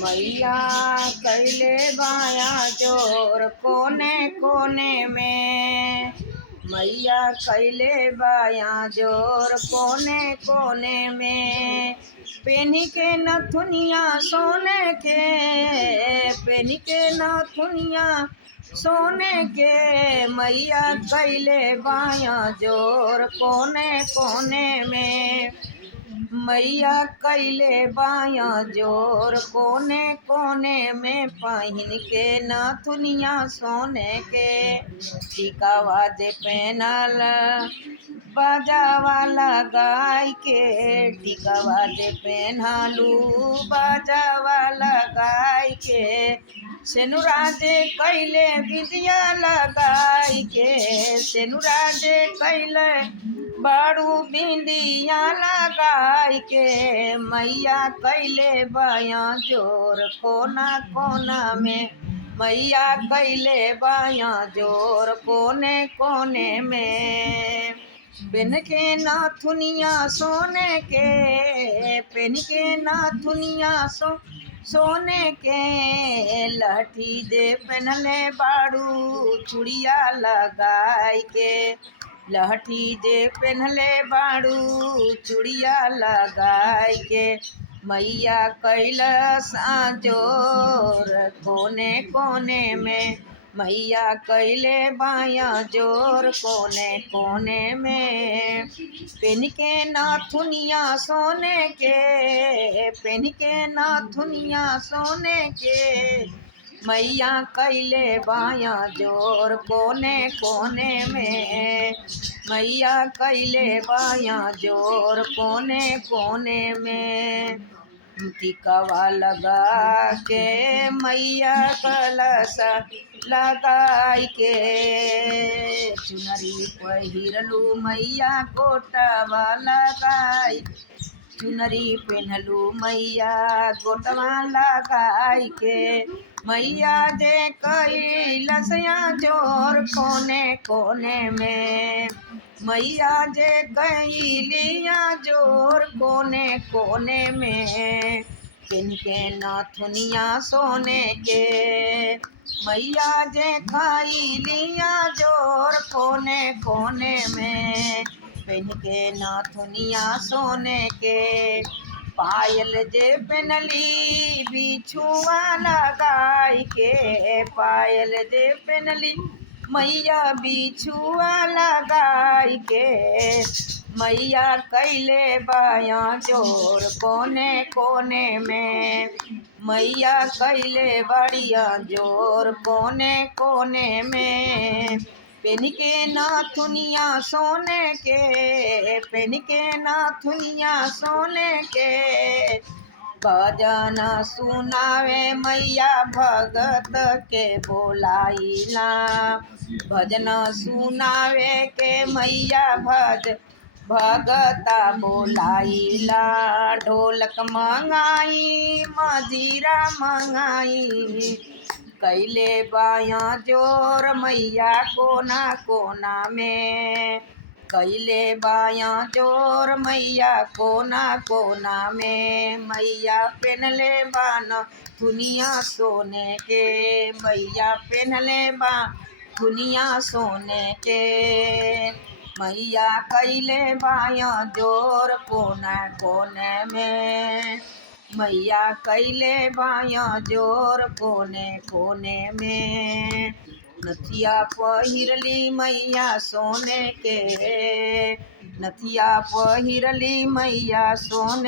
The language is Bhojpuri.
मैया कैले बाया जोर कोने कोने में। मैया कैले बाया जोर कोने कोने में। पेनी के नथुनिया सोने के, पेनी के नथुनिया सोने के। मैया कैले बाया जोर कोने कोने में। मैया कैले बाया जोर कोने कोने में। पहिन के नथुनिया सोने के, टिकावा दे पहनल बाजावा लगाई के। टिकावा दे पहनलू बाजावा लगाई के। सेनुरा दे कैले बिंदिया लगाई के। सेनुरा दे कैले बारू बिंदिया लगाई के। मैया कैले बाया जोर कोना कोना में। मैया कैले बाया जोर कोने कोने में। पेन के नाथुनिया सोने के, पेन के नाथुनिया सोने के। लहठी दे पहनले बाड़ू चूड़िया लगाई के। लहठी दे पहनले बाड़ू चूड़िया लगाई के। मैया कैलस जोर कोने कोने में। मैया कैले बाया जोर कोने कोने में। पेन के नाथुनिया सोने के, पेन के नाथुनिया सोने के। मैया कैले बाया जोर कोने कोने में। मैया कैले बाया जोर कोने कोने में। टिकावा लगा के मैया कलश लगाई के। चुनरी पहिरलू मैया गोटवा लगाई। चुनरी पहनलू मैया गोटवा लगाई के। मैया जे कैलसिया जोर कोने कोने में। मैया जे कैलिया जोर कोने कोने में। पेन के नाथुनिया सोने के। मैया जे कैलिया जोर कोने कोने में। पेन के नाथुनिया सोने के। पायल जे पहनली बिछुआ लगाई के। पायल जे पहनली मैया बिछुआ लगाई के। मैया कैले बाया जोर कोने कोने में। मैया कैले बढ़िया जोर कोने कोने में। पेन के नाथुनिया सोने के, पेन के नाथुनिया सोने के। भजन सुनावे मैया भगत के बोलाइला। भजन सुनावे के मैया भगता बोलाइला। ढोलक मंगाई मजीरा मंगाई। कैले बाया जोर मैया कोना कोना में। कैले बाया जोर मैया कोना कोना में। मैया पहनले बान दुनिया सोने के। मैया पहनले बा दुनिया सोने के। मैया कैले बाया जोर कोना कोने में। मैया कैले बाया जोर कोने कोने में। नथिया पहिरली मैया सोने के। नथिया पहिरली मैया सोने